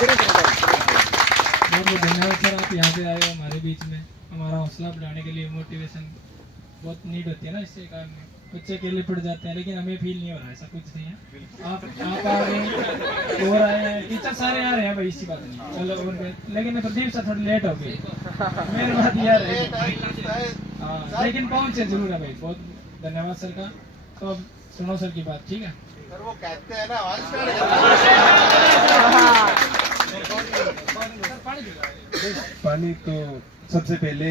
बहुत धन्यवाद सर, आप यहाँ पे आए हो हमारे बीच में। हमारा हौसला बढ़ाने के लिए मोटिवेशन बहुत नीड होती है ना, इससे काम में बच्चे अकेले पड़ जाते हैं, लेकिन हमें फील नहीं हो रहा है, ऐसा कुछ नहीं है। आप आ गए और आए हैं, टीचर सारे आ रहे हैं भाई, इसी बात नहीं। चलो और लेकिन प्रदीप सर थोड़ी लेट हो गई, मेरी बात यार है। हाँ लेकिन पहुंचे जरूर है भाई, बहुत धन्यवाद सर का। तो अब सुनो सर की बात, ठीक है सर? वो कहते हैं ना पानी तो सबसे पहले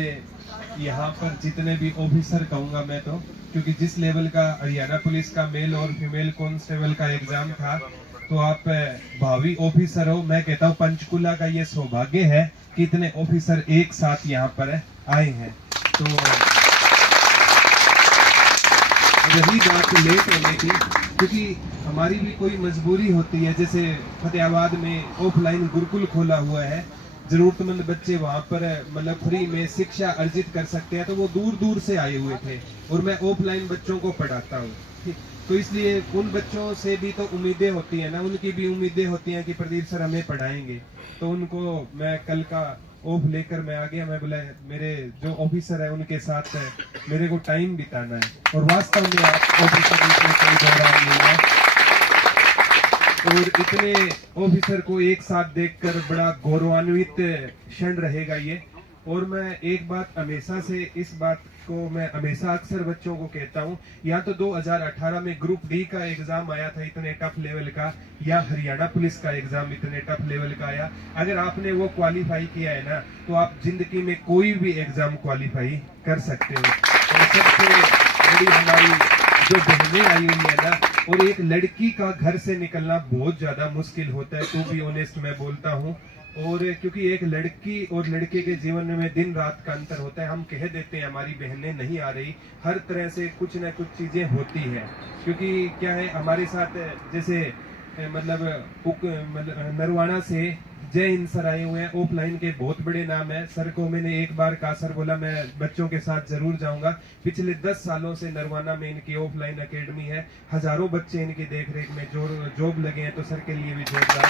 यहाँ पर जितने भी ऑफिसर कहूंगा मैं तो, क्योंकि जिस लेवल का हरियाणा पुलिस का मेल और फीमेल कांस्टेबल का एग्जाम था, तो आप भावी ऑफिसर हो। मैं कहता हूँ पंचकुला का ये सौभाग्य है कि इतने ऑफिसर एक साथ यहाँ पर आए हैं। तो रही बात लेट होने की, क्योंकि हमारी भी कोई मजबूरी होती है। जैसे फतेहाबाद में ऑफलाइन गुरुकुल खोला हुआ है, जरूरतमंद बच्चे वहां पर मतलब फ्री में शिक्षा अर्जित कर सकते हैं, तो वो दूर दूर से आए हुए थे और मैं ऑफलाइन बच्चों को पढ़ाता हूँ। तो इसलिए उन बच्चों से भी तो उम्मीदें होती है ना, उनकी भी उम्मीदें होती हैं कि प्रदीप सर हमें पढ़ाएंगे। तो उनको मैं कल का ऑफ लेकर मैं आ गया। मैं बोला मेरे जो ऑफिसर है उनके साथ मेरे को टाइम बिताना है, और वास्तव में आप ऑफिसर कोई दौरान नहीं है। और इतने ऑफिसर को एक साथ देखकर बड़ा गौरवान्वित क्षण रहेगा ये। और मैं एक बात हमेशा से, इस बात को मैं हमेशा अक्सर बच्चों को कहता हूँ, या तो 2018 में ग्रुप डी का एग्जाम आया था इतने टफ लेवल का, या हरियाणा पुलिस का एग्जाम इतने टफ लेवल का आया। अगर आपने वो क्वालिफाई किया है ना, तो आप जिंदगी में कोई भी एग्जाम क्वालिफाई कर सकते हो। और सबसे बड़ी हमारी जो बहनें आई हुई है ना, और एक लड़की का घर से निकलना बहुत ज्यादा मुश्किल होता है, टू बी ऑनेस्ट मैं बोलता हूँ। और क्योंकि एक लड़की और लड़के के जीवन में दिन रात का अंतर होता है। हम कह देते हैं हमारी बहनें नहीं आ रही, हर तरह से कुछ न कुछ चीजें होती है। क्योंकि क्या है हमारे साथ, जैसे मतलब नरवाना से जय हिंद सर आए हुए हैं, ऑफलाइन के बहुत बड़े नाम है। सर को मैंने एक बार कहा, सर बोला मैं बच्चों के साथ जरूर जाऊंगा। पिछले 10 सालों से नरवाना में इनकी ऑफलाइन एकेडमी है, हजारों बच्चे इनकी देखरेख में जॉब लगे हैं। तो सर के लिए भी जोरदार।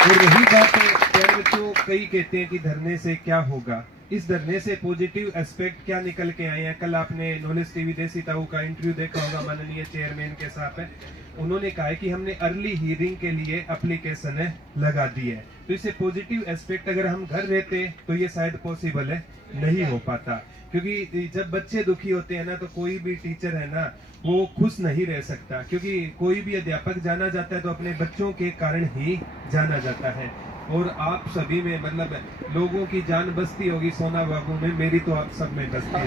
और रही बात प्यारे बच्चों, कई कहते हैं कि धरने से क्या होगा। इस धरने से पॉजिटिव एस्पेक्ट क्या निकल के आए हैं। कल आपने नॉलेज टीवी देसी ताऊ का इंटरव्यू देखा होगा माननीय चेयरमैन के साथ है। उन्होंने कहा है कि हमने अर्ली हियरिंग के लिए एप्लीकेशन लगा दी है। तो इससे पॉजिटिव एस्पेक्ट, अगर हम घर रहते तो ये शायद पॉसिबल है नहीं हो पाता। क्योंकि जब बच्चे दुखी होते हैं ना, तो कोई भी टीचर है ना वो खुश नहीं रह सकता। क्योंकि कोई भी अध्यापक जाना जाता है तो अपने बच्चों के कारण ही जाना जाता है। और आप सभी में मतलब लोगों की जान बसती होगी सोना बाबू में, मेरी तो आप सब में बसती है।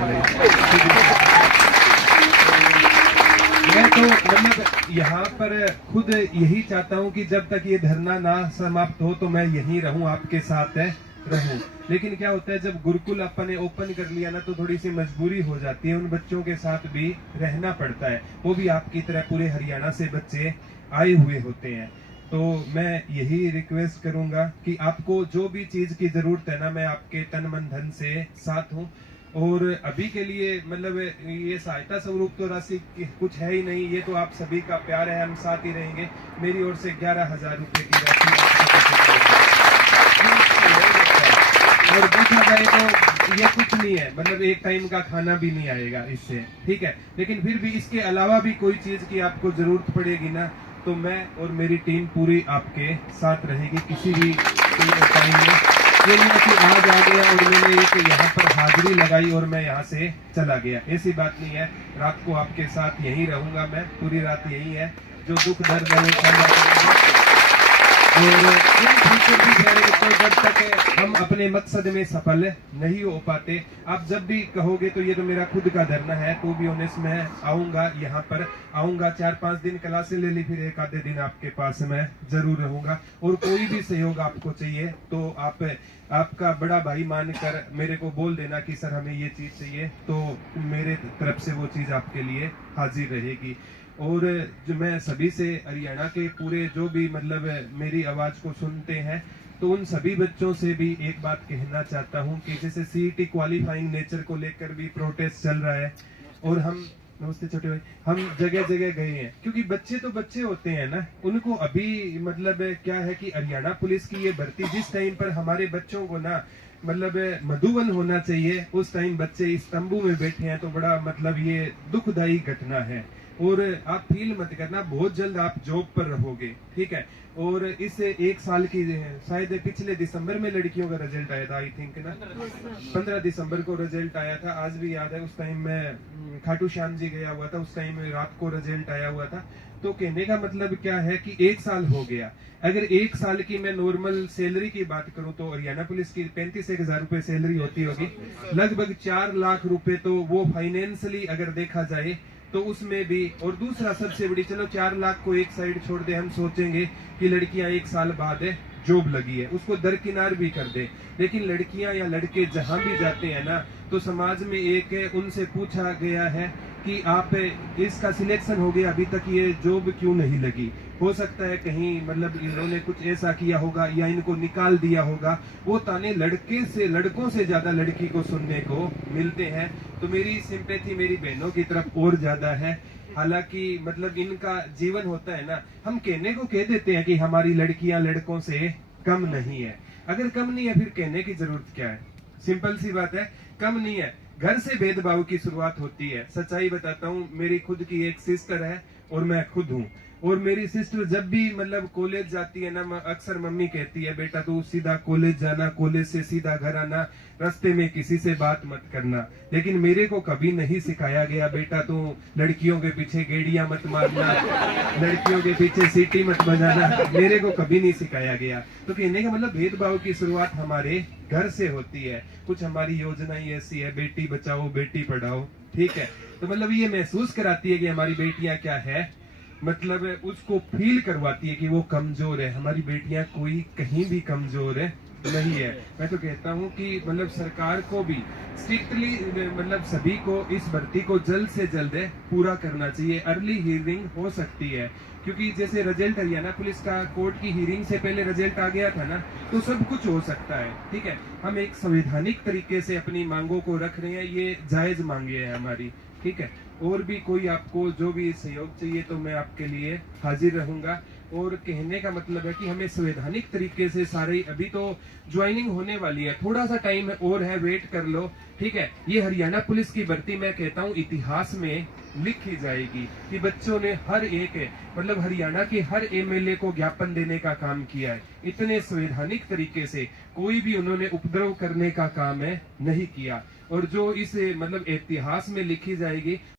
मैं तो मतलब यहाँ पर खुद यही चाहता हूँ कि जब तक ये धरना ना समाप्त हो तो मैं यहीं रहूं, आपके साथ रहूं। लेकिन क्या होता है जब गुरुकुल अपने ओपन कर लिया ना, तो थोड़ी सी मजबूरी हो जाती है, उन बच्चों के साथ भी रहना पड़ता है। वो भी आपकी तरह पूरे हरियाणा से बच्चे आए हुए होते हैं। तो मैं यही रिक्वेस्ट करूंगा कि आपको जो भी चीज की जरूरत है ना, मैं आपके तन मन धन से साथ हूँ। और अभी के लिए मतलब ये सहायता स्वरूप तो राशि कुछ है ही नहीं, ये तो आप सभी का प्यार है, हम साथ ही रहेंगे। मेरी ओर से 11,000 रुपए की राशि, और देखा जाए तो ये कुछ नहीं है, मतलब एक टाइम का खाना भी नहीं आएगा इससे, ठीक है। लेकिन फिर भी इसके अलावा भी कोई चीज की आपको जरूरत पड़ेगी ना, तो मैं और मेरी टीम पूरी आपके साथ रहेगी किसी भी टाइम में। ये नहीं कि आज आ गया और मैंने एक यहाँ पर हाजिरी लगाई और मैं यहाँ से चला गया, ऐसी बात नहीं है। रात को आपके साथ यहीं रहूंगा, मैं पूरी रात यहीं है। जो दुख दर्द है वो साझा करेंगे। और जब तक हम अपने मकसद में सफल नहीं हो पाते, आप जब भी कहोगे तो ये तो मेरा खुद का धरना है, तो भी ऑनेस्ट मैं आऊंगा, यहाँ पर आऊंगा। 4-5 दिन क्लासें ले ली, फिर एक आधे दिन आपके पास मैं जरूर रहूंगा। और कोई भी सहयोग आपको चाहिए तो आपका बड़ा भाई मानकर मेरे को बोल देना कि सर हमें ये चीज चाहिए, तो मेरे तरफ से वो चीज आपके लिए हाजिर रहेगी। और जो मैं सभी से हरियाणा के पूरे जो भी मतलब मेरी आवाज को सुनते हैं, तो उन सभी बच्चों से भी एक बात कहना चाहता हूं कि जैसे सीईटी क्वालिफाइंग नेचर को लेकर भी प्रोटेस्ट चल रहा है, और हम नमस्ते छोटे भाई। हम जगह जगह गए हैं क्योंकि बच्चे तो बच्चे होते हैं ना, उनको अभी मतलब क्या है कि हरियाणा पुलिस की ये भर्ती जिस टाइम पर हमारे बच्चों को ना मतलब मधुबन होना चाहिए, उस टाइम बच्चे इस तंबू में बैठे हैं, तो बड़ा मतलब ये दुखदायी घटना है। और आप फील मत करना, बहुत जल्द आप जॉब पर रहोगे, ठीक है। और इस 1 साल की शायद पिछले दिसंबर में लड़कियों का रिजल्ट आया था, आई थिंक ना 15 दिसंबर को रिजल्ट आया था, आज भी याद है। उस टाइम मैं खाटू श्याम जी गया हुआ था, उस टाइम रात को रिजल्ट आया हुआ था। तो कहने का मतलब क्या है कि 1 साल हो गया। अगर 1 साल की मैं नॉर्मल सैलरी की बात करूं तो हरियाणा पुलिस की 35,000 रुपए सैलरी होती होगी, लगभग 4 लाख रुपए तो वो फाइनेंशियली अगर देखा जाए तो उसमें भी। और दूसरा सबसे बड़ी, चलो 4 लाख को एक साइड छोड़ दे, हम सोचेंगे कि लड़कियां 1 साल बाद है जॉब लगी है, उसको दरकिनार भी कर दे, लेकिन लड़कियां या लड़के जहां भी जाते हैं ना, तो समाज में एक है, उनसे पूछा गया है कि आप इसका सिलेक्शन हो गया, अभी तक ये जॉब क्यों नहीं लगी। हो सकता है कहीं मतलब इन्होंने कुछ ऐसा किया होगा या इनको निकाल दिया होगा। वो ताने लड़कों से ज्यादा लड़की को सुनने को मिलते हैं। तो मेरी सिंपैथी मेरी बहनों की तरफ और ज्यादा है। हालांकि मतलब इनका जीवन होता है ना, हम कहने को कह देते हैं कि हमारी लड़कियां लड़कों से कम नहीं है। अगर कम नहीं है फिर कहने की जरूरत क्या है? सिंपल सी बात है, कम नहीं है। घर से भेदभाव की शुरुआत होती है। सच्चाई बताता हूँ, मेरी खुद की एक सिस्टर है और मैं खुद हूँ। और मेरी सिस्टर जब भी मतलब कॉलेज जाती है ना, अक्सर मम्मी कहती है बेटा तू सीधा कॉलेज जाना, कॉलेज से सीधा घर आना, रास्ते में किसी से बात मत करना। लेकिन मेरे को कभी नहीं सिखाया गया बेटा तू लड़कियों के पीछे गेड़ियां मत मारना, लड़कियों के पीछे सीटी मत बजाना, मेरे को कभी नहीं सिखाया गया। तो कहने का मतलब भेदभाव की शुरुआत हमारे घर से होती है। कुछ हमारी योजनाएं ऐसी है, बेटी बचाओ बेटी पढ़ाओ, ठीक है। तो मतलब ये महसूस कराती है कि हमारी बेटियां क्या है, मतलब उसको फील करवाती है कि वो कमजोर है। हमारी बेटियां कोई कहीं भी कमजोर है नहीं है। मैं तो कहता हूं कि मतलब सरकार को भी स्ट्रिक्टली मतलब सभी को इस भर्ती को जल्द से जल्द पूरा करना चाहिए। अर्ली हियरिंग हो सकती है, क्योंकि जैसे रिजल्ट हरियाणा पुलिस का कोर्ट की हियरिंग से पहले रिजल्ट आ गया था ना, तो सब कुछ हो सकता है, ठीक है। हम एक संवैधानिक तरीके से अपनी मांगों को रख रहे हैं, ये जायज मांगे है हमारी, ठीक है। और भी कोई आपको जो भी सहयोग चाहिए तो मैं आपके लिए हाजिर रहूंगा। और कहने का मतलब है कि हमें संवैधानिक तरीके से सारे, अभी तो ज्वाइनिंग होने वाली है, थोड़ा सा टाइम और है, वेट कर लो, ठीक है। ये हरियाणा पुलिस की भर्ती मैं कहता हूँ इतिहास में लिखी जाएगी कि बच्चों ने हर एक मतलब हरियाणा के हर एमएलए को ज्ञापन देने का काम किया है। इतने संवैधानिक तरीके से कोई भी उन्होंने उपद्रव करने का काम है नहीं किया। और जो इस मतलब इतिहास में लिखी जाएगी